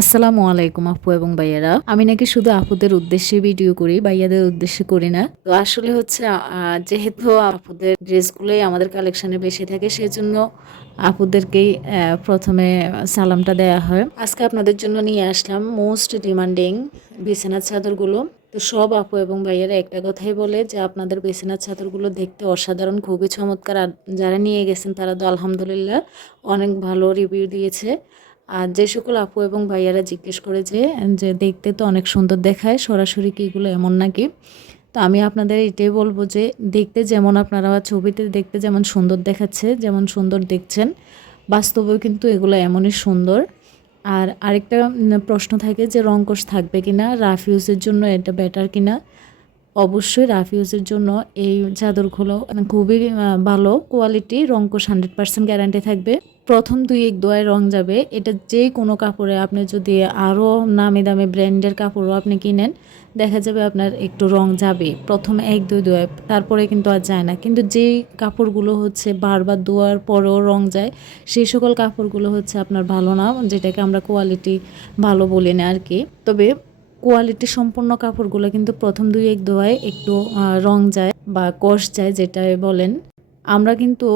আসসালামু আলাইকুম আপু এবং ভাইয়ারা। আমি নাকি শুধু আপুদের উদ্দেশ্যে ভিডিও করি, ভাইয়াদের উদ্দেশ্যে করি না। তো আসলে হচ্ছে যেহেতু আপুদের ড্রেসগুলোই আমাদের কালেকশনে বেশি থাকে, সেজন্য আপুদেরকেই প্রথমে সালামটা দেয়া হয়। আজকে আপনাদের জন্য নিয়ে আসলাম মোস্ট ডিমান্ডিং বিছানার চাদরগুলো। তো সব আপু এবং ভাইয়ারা একটা কথাই বলে যে, আপনাদের বিছানার চাদরগুলো দেখতে অসাধারণ, খুবই চমৎকার। আর যারা নিয়ে গেছেন, তারা তো আলহামদুলিল্লাহ অনেক ভালো রিভিউ দিয়েছে। আর যে সকল আপু এবং ভাইয়ারা জিজ্ঞেস করে যে দেখতে তো অনেক সুন্দর দেখায়, সরাসরি কি এগুলো এমন নাকি? তো আমি আপনাদের এটাই বলব যে, দেখতে যেমন আপনারা ছবিতে দেখতে যেমন সুন্দর দেখাচ্ছে, যেমন সুন্দর দেখছেন, বাস্তবেও কিন্তু এগুলো এমনই সুন্দর। আর আরেকটা প্রশ্ন থাকে যে রঙ্কশ থাকবে কি না রাফ ইউজের জন্য এটা বেটার কি না অবশ্যই রাফ ইউজের জন্য এই চাদরগুলো খুবই ভালো। কোয়ালিটি রঙ্কশ হান্ড্রেড পার্সেন্ট গ্যারান্টি থাকবে। প্রথম দুই এক দোয়ায় রং যাবে। এটা যে কোনো কাপড়ে আপনি যদি আরও নামি দামি ব্র্যান্ডের কাপড়ও আপনি কিনেন, দেখা যাবে আপনার একটু রং যাবে প্রথম এক দুই দোয়ায়, তারপরে কিন্তু আর যায় না। কিন্তু যেই কাপড়গুলো হচ্ছে বারবার ধোয়ার পরেও রং যায় সেই সকল কাপড়গুলো হচ্ছে আপনার ভালো না, যেটাকে আমরা কোয়ালিটি ভালো বলি না আর কি। তবে কোয়ালিটি সম্পন্ন কাপড়গুলো কিন্তু প্রথম দুই এক দোয়ায় একটু রং যায় বা কষ যায় যেটা বলেন। আমরা কিন্তু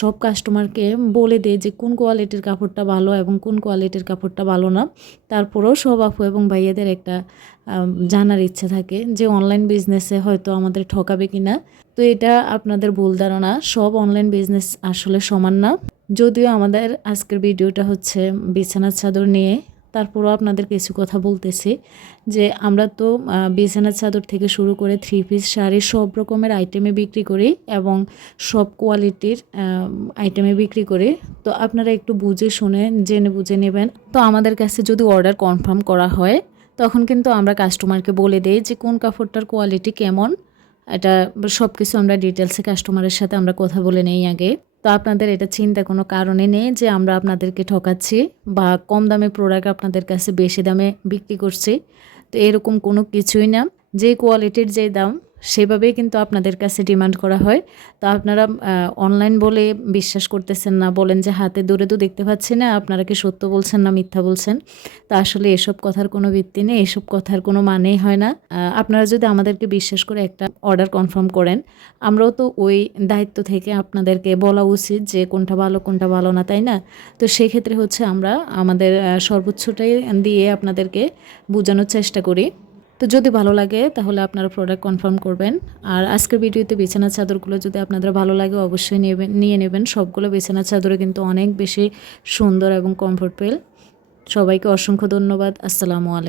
সব কাস্টমারকে বলে দিই যে কোন কোয়ালিটির কাপড়টা ভালো এবং কোন কোয়ালিটির কাপড়টা ভালো না। তারপরেও সব আপু এবং ভাইয়াদের একটা জানার ইচ্ছে থাকে যে অনলাইন বিজনেসে হয়তো আমাদের ঠকাবে কিনা। তো এটা আপনাদের ভুল ধারণা, সব অনলাইন বিজনেস আসলে সমান না। যদিও আমাদের আজকের ভিডিওটা হচ্ছে বিছানার চাদর নিয়ে তারপরও আপনাদের কিছু কথা বলতেছি যে আমরা তো বিছানার চাদর থেকে শুরু করে থ্রি পিস শাড়ি সব রকমের আইটেমে বিক্রি করি এবং সব কোয়ালিটির আইটেমে বিক্রি করি। তো আপনারা একটু বুঝে শুনে, জেনে বুঝে নেবেন। তো আমাদের কাছে যদি অর্ডার কনফার্ম করা হয়, তখন কিন্তু আমরা কাস্টমারকে বলে দিই যে কোন কাপড়টার কোয়ালিটি কেমন। এটা সব কিছু আমরা ডিটেলসে কাস্টমারের সাথে আমরা কথা বলে নেই আগে। তো আপনাদের এটা চিন্তা কোনো কারণে নেই যে আমরা আপনাদেরকে ঠকাচ্ছি বা কম দামে প্রোডাক্ট আপনাদের কাছে বেশি দামে বিক্রি করছি। তো এরকম কোনো কিছুই না। যে কোয়ালিটির যে দাম সেভাবেই কিন্তু আপনাদের কাছে ডিমান্ড করা হয়। তো আপনারা অনলাইন বলে বিশ্বাস করতেছেন না, বলেন যে হাতে দূরে তো দেখতে পাচ্ছি না, আপনারা কি সত্য বলছেন না মিথ্যা বলছেন? তা আসলে এসব কথার কোনো ভিত্তি নেই, এসব কথার কোনো মানেই হয় না। আপনারা যদি আমাদেরকে বিশ্বাস করে একটা অর্ডার কনফার্ম করেন, আমরাও তো ওই দায়িত্ব থেকে আপনাদেরকে বলা উচিত যে কোনটা ভালো কোনটা ভালো না, তাই না? তো সেক্ষেত্রে হচ্ছে আমরা আমাদের সর্বোচ্চটাই দিয়ে আপনাদেরকে বোঝানোর চেষ্টা করি। তো যদি ভালো লাগে, তাহলে আপনারা প্রোডাক্ট কনফার্ম করবেন। আর আজকের ভিডিওতে বিছানা চাদরগুলো যদি আপনাদের ভালো লাগে, অবশ্যই নেবেন নিয়ে নেবেন। সবগুলো বিছানা চাদরে কিন্তু অনেক বেশি সুন্দর এবং কমফোর্টেবল সবাইকে অসংখ্য ধন্যবাদ। আসসালামু আলাইকুম।